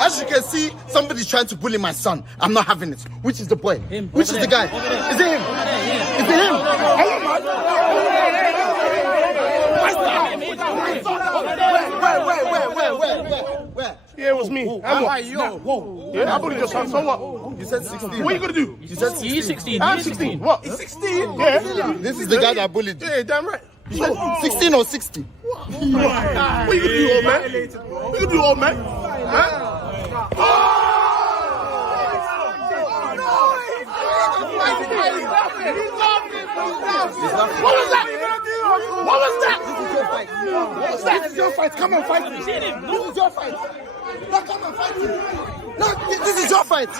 As you can see, somebody's trying to bully my son. I'm not having it. Which is the boy? Him. Which is the guy? Is it him? Is it him? Where? Yeah, it was me. Whoa. Yeah, I bullied your son, so what? You said 16. What are you gonna do? You said He's 16. I'm 16. What? He's 16? Yeah. This is the guy that bullied you. Yeah, damn right. 16 or 60? What you gonna do, old man? What you gonna do, old man? Huh? What was that? What was that? This is your fight. Come and fight me. This is your fight. No, come and fight me. No, this is your fight.